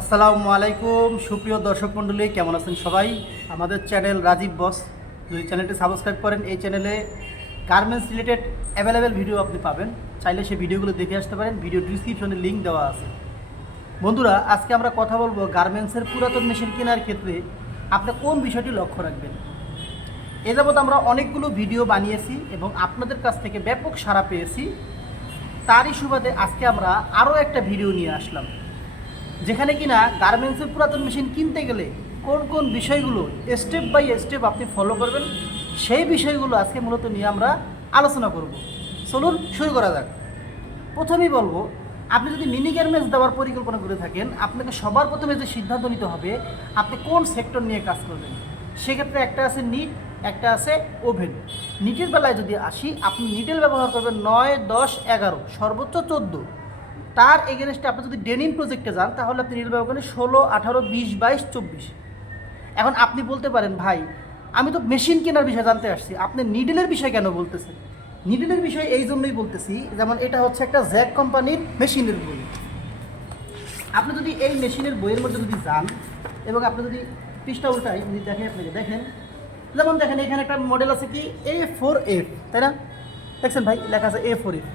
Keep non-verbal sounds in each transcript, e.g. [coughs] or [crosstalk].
আসসালামু আলাইকুম, সুপ্রিয় দর্শক মণ্ডলী, কেমন আছেন সবাই? আমাদের চ্যানেল রাজীব বস। যদি চ্যানেলটি সাবস্ক্রাইব করেন, এই চ্যানেলে গার্মেন্টস রিলেটেড অ্যাভেলেবেল ভিডিও আপনি পাবেন। চাইলে সেই ভিডিওগুলো দেখে আসতে পারেন। ভিডিও ডিসক্রিপশনে লিঙ্ক দেওয়া আছে। বন্ধুরা, আজকে আমরা কথা বলব গার্মেন্টসের পুরাতন মেশিন কেনার ক্ষেত্রে আপনি কোন বিষয়টি লক্ষ্য রাখবেন? এ যাবৎ আমরা অনেকগুলো ভিডিও বানিয়েছি এবং আপনাদের কাছ থেকে ব্যাপক সাড়া পেয়েছি। তারই সুবাদে আজকে আমরা আরও একটা ভিডিও নিয়ে আসলাম। যেখানে কিনা গার্মেন্টসের পুরাতন মেশিন কিনতে গেলে কোন কোন বিষয়গুলো স্টেপ বাই স্টেপ আপনি ফলো করবেন, সেই বিষয়গুলো আজকে মূলত নিয়ে আমরা আলোচনা করব। চলুন শুরু করা যাক। প্রথমেই বলব, আপনি যদি মিনি গার্মেন্টস দেওয়ার পরিকল্পনা করে থাকেন, আপনাকে সবার প্রথমে যে সিদ্ধান্ত নিতে হবে, আপনি কোন সেক্টর নিয়ে কাজ করবেন, সেক্ষেত্রে একটা আছে নিট একটা আছে ওভেন নিটের বেলায় যদি আসি, আপনি নিটেল ব্যবহার করবেন নয়, দশ, এগারো, সর্বোচ্চ চোদ্দ। তার এগেনস্টে আপনি যদি ডেনিম প্রজেক্টে যান, তাহলে আপনি নির্বাহ করেন ষোলো, আঠারো, বিশ, বাইশ, চব্বিশ। এখন আপনি বলতে পারেন, ভাই, আমি তো মেশিন কেনার বিষয়ে জানতে আসছি। আপনি নিডেলের বিষয়ে কেন বলতেছেন? নিডেলের বিষয়ে এই জন্যই বলতেছি, যেমন এটা হচ্ছে একটা জ্যাক কোম্পানির মেশিনের বই। আপনি যদি এই মেশিনের বইয়ের মধ্যে যদি যান, এবং আপনি যদি পৃষ্ঠা উল্টাই, যদি দেখেন আপনাকে, দেখেন। যেমন দেখেন, এখানে একটা মডেল আছে কি? এ ফোর এফ তাই না? দেখছেন ভাই? লেখা আছে এ ফোর এফ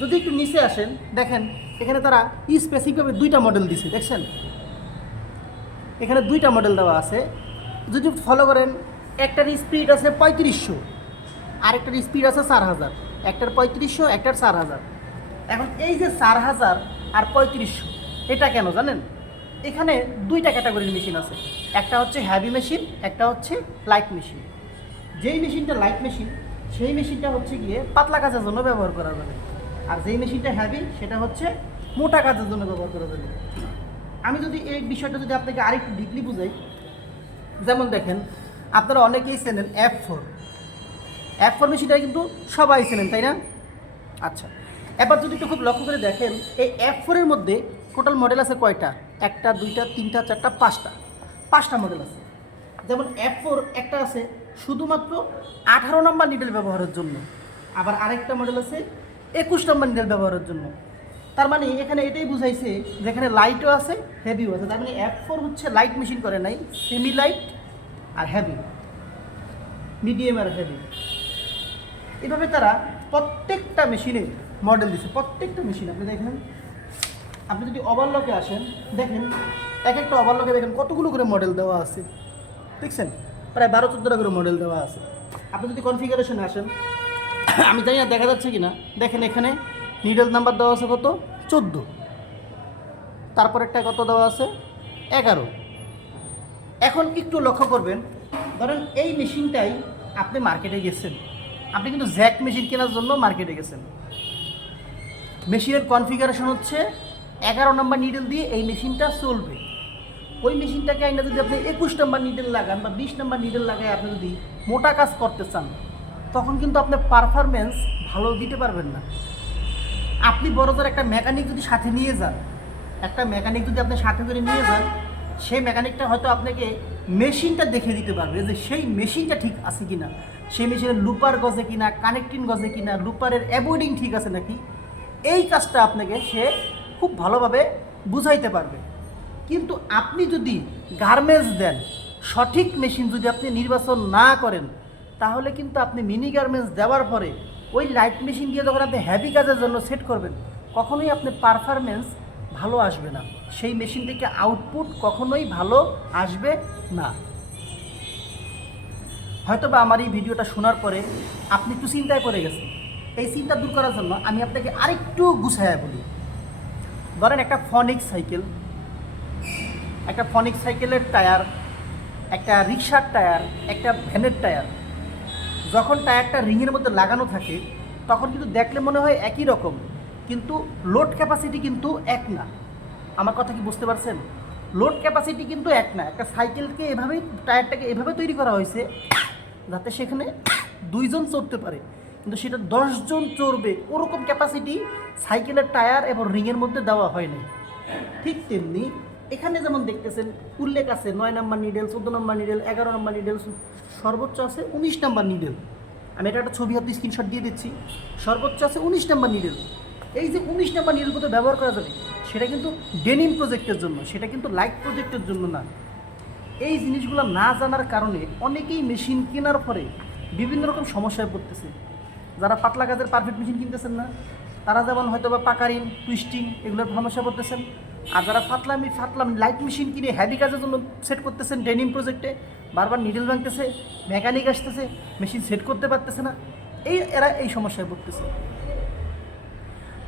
যদি একটু নিচে আসেন, দেখেন, এখানে তারা স্পেসিফিকভাবে দুইটা মডেল দিছে, দেখছেন? এখানে দুইটা মডেল দেওয়া আছে। যদি ফলো করেন, একটার স্পিড আছে পঁয়ত্রিশশো, আরেকটার স্পিড আছে চার হাজার। একটার পঁয়ত্রিশশো, একটার চার হাজার। এখন এই যে চার হাজার আর পঁয়ত্রিশশো, এটা কেন জানেন? এখানে দুইটা ক্যাটাগরির মেশিন আছে। একটা হচ্ছে হ্যাভি মেশিন একটা হচ্ছে লাইট মেশিন যেই মেশিনটা লাইট মেশিন সেই মেশিনটা হচ্ছে গিয়ে পাতলা কাজের জন্য ব্যবহার করা যাবে। আর যেই মেশিনটা হ্যাভি সেটা হচ্ছে মোটা কাজের জন্য ব্যবহার করা যাবে। আমি যদি এই বিষয়টা যদি আপনাকে আরেকটু ডিপলি বুঝাই, যেমন দেখেন, আপনারা অনেকেই চেনেন অ্যাপ ফোর অ্যাপ ফোর মেশিনটা কিন্তু সবাই চেনেন, তাই না? আচ্ছা এবার যদি একটু খুব লক্ষ্য করে দেখেন, এই অ্যাপ ফোরের মধ্যে টোটাল মডেল আছে কয়টা? একটা, দুইটা, তিনটা, চারটা, পাঁচটা। পাঁচটা মডেল আছে। যেমন অ্যাপ ফোর একটা আছে শুধুমাত্র আঠারো নম্বর নিডেল ব্যবহারের জন্য। আবার আরেকটা মডেল আছে একুশ নম্বর নিডেল ব্যবহারের জন্য। তার মানে এখানে এটাই বুঝাইছে যেখানে লাইটও আছে হেভিও আছে। তার মানে অ্যাপ ফোর হচ্ছে লাইট মেশিন করে নাই সেমি লাইট আর হেভি মিডিয়াম আর হেভি এভাবে তারা প্রত্যেকটা মেশিনে মডেল দিচ্ছে প্রত্যেকটা মেশিন আপনি দেখেন, আপনি যদি ওভারলকে আসেন, দেখেন, এক একটা ওভারলকে দেখেন, কতগুলো করে মডেল দেওয়া আছে। দেখছেন? প্রায় বারো চোদ্দোটা করে মডেল দেওয়া আছে। আপনি যদি কনফিগারেশনে আসেন [coughs] আমি জানি না দেখা যাচ্ছে কি না দেখেন এখানে নিডেল নাম্বার দেওয়া আছে কত? চোদ্দ। একটা কত দেওয়া আছে? এগারো। এখন একটু লক্ষ্য করবেন, ধরেন এই মেশিনটাই আপনি মার্কেটে গেছেন। আপনি কিন্তু জ্যাক মেশিন কেনার জন্য মার্কেটে গেছেন। মেশিনের কনফিগারেশন হচ্ছে এগারো নম্বর নিডেল দিয়ে এই মেশিনটা চলবে। ওই মেশিনটাকে আইনা যদি আপনি একুশ নম্বর নিডেল লাগান বা বিশ নম্বর নিডেল লাগায় আপনি যদি মোটা কাজ করতে চান তখন কিন্তু আপনার পারফরমেন্স ভালো দিতে পারবেন না। আপনি বড়দের একটা মেকানিক যদি সাথে নিয়ে যান, একটা মেকানিক যদি আপনি সাথে করে নিয়ে যান, সেই মেকানিকটা হয়তো আপনাকে মেশিনটা দেখে দিতে পারবে যে সেই মেশিনটা ঠিক আছে কি না সেই মেশিনের লুপার গজে কিনা কানেক্টিং গজে কিনা লুপারের অ্যাভয়েডিং ঠিক আছে নাকি? এই কাজটা আপনাকে সে খুব ভালোভাবে বুঝাইতে পারবে। কিন্তু আপনি যদি গার্মেন্টস দেন, সঠিক মেশিন যদি আপনি নির্বাচন না করেন তাহলে কিন্তু আপনি মিনি গার্মেন্টস দেওয়ার পরে ওই লাইট মেশিন দিয়ে যখন আপনি হ্যাভি কাজের জন্য সেট করবেন, কখনোই আপনি পারফরমেন্স ভালো আসবে না। সেই মেশিন থেকে আউটপুট কখনোই ভালো আসবে না। হয়তো বা আমার এই ভিডিওটা শোনার পরে আপনি একটু চিন্তায় করে গেছেন। এই চিন্তা দূর করার জন্য আমি আপনাকে আরেকটু গুছাইয়া বলি। ধরেন একটা ফনিক সাইকেল একটা ফনিক সাইকেলের টায়ার একটা রিক্সার টায়ার একটা ভ্যানের টায়ার যখন টায়ারটা রিংয়ের মধ্যে লাগানো থাকে, তখন কিন্তু দেখলে মনে হয় একই রকম, কিন্তু লোড ক্যাপাসিটি কিন্তু এক না। আমার কথা কি বুঝতে পারছেন? লোড ক্যাপাসিটি কিন্তু এক না। একটা সাইকেলকে এভাবেই টায়ারটাকে এভাবে তৈরি করা হয়েছে যাতে সেখানে দুইজন চড়তে পারে। কিন্তু সেটা দশজন চড়বে, ওরকম ক্যাপাসিটি সাইকেলের টায়ার এবং রিংয়ের মধ্যে দেওয়া হয়নি ঠিক তেমনি এখানে যেমন দেখতেছেন, উল্লেখ আছে, নয় নম্বর নিডেল চোদ্দ নম্বর নিডেল এগারো নম্বর নিডেল সর্বোচ্চ আছে উনিশ নম্বর নিডেল আমি এটা একটা ছবি হাতে স্ক্রিনশট দিয়ে দিচ্ছি। সর্বোচ্চ আছে উনিশ নম্বর নিডেল এই যে উনিশ নম্বর নিডেলগুলো ব্যবহার করা যাবে? সেটা কিন্তু ডেনিম প্রজেক্টের জন্য, সেটা কিন্তু লাইট প্রজেক্টের জন্য না। এই জিনিসগুলো না জানার কারণে অনেকেই মেশিন কেনার পরে বিভিন্ন রকম সমস্যায় পড়তেছে। যারা পাতলা কাজের পারফেক্ট মেশিন কিনতেছেন না, তারা যেমন হয়তো বা পাকারিং টুইস্টিং এগুলোর সমস্যা পড়তেছেন। আর যারা ফাতলামি, ফাতলাম লাইট মেশিন কিনে হ্যাভি কাজের জন্য সেট করতেছেন ডেনিম প্রজেক্টে বারবার নিডল ভাঙতেছে মেকানিক আসতেছে মেশিন সেট করতে পারতেছে না, এই এরা এই সমস্যায় পড়তেছে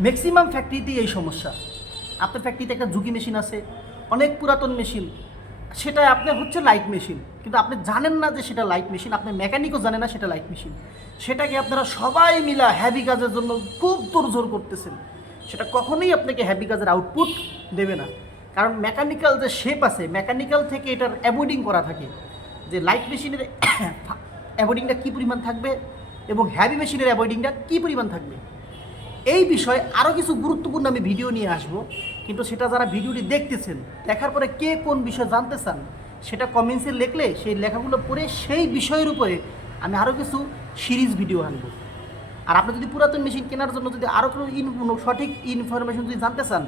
ম্যাক্সিমাম ফ্যাক্টরিতেই এই সমস্যা। আপনার ফ্যাক্টরিতে একটা ঝুঁকি মেশিন আছে, অনেক পুরাতন মেশিন সেটা আপনার হচ্ছে লাইট মেশিন কিন্তু আপনি জানেন না যে সেটা লাইট মেশিন আপনার মেকানিকও জানে না সেটা লাইট মেশিন সেটাকে আপনারা সবাই মিলা হ্যাভি কাজের জন্য খুব তোড়জোড় করতেছেন। সেটা কখনোই আপনাকে হ্যাভি কাজের আউটপুট দেবে না। কারণ মেকানিক্যাল যে শেপ আছে মেকানিক্যাল থেকে এটার অ্যাভয়েডিং করা থাকে। যে লাইট মেশিনের অ্যাভয়েডিংটা কী পরিমাণ থাকবে এবং হ্যাভি মেশিনের অ্যাভয়েডিংটা কী পরিমাণ থাকবে? এই বিষয়ে আরও কিছু গুরুত্বপূর্ণ আমি ভিডিও নিয়ে আসব। কিন্তু সেটা যারা ভিডিওটি দেখতেছেন, দেখার পরে কে কোন বিষয় জানতে চান, সেটা কমেন্টসে লিখলে সেই লেখাগুলো পড়ে সেই বিষয়ের উপরে আমি আরও কিছু সিরিজ ভিডিও আনব। আর আপনি যদি পুরাতন মেশিন কেনার জন্য যদি আরও কোনো সঠিক ইনফরমেশন যদি জানতে চান,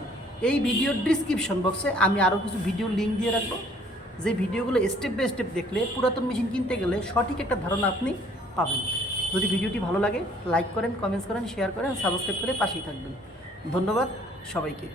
এই ভিডিওর ডিসক্রিপশন বক্সে আমি আরও কিছু ভিডিও লিঙ্ক দিয়ে রাখব। যে ভিডিওগুলো স্টেপ বাই স্টেপ দেখলে, পুরাতন মেশিন কিনতে গেলে সঠিক একটা ধারণা আপনি পাবেন। যদি ভিডিওটি ভালো লাগে লাইক করেন কমেন্টস করেন শেয়ার করেন সাবস্ক্রাইব করে পাশেই থাকবেন। ধন্যবাদ সবাইকে।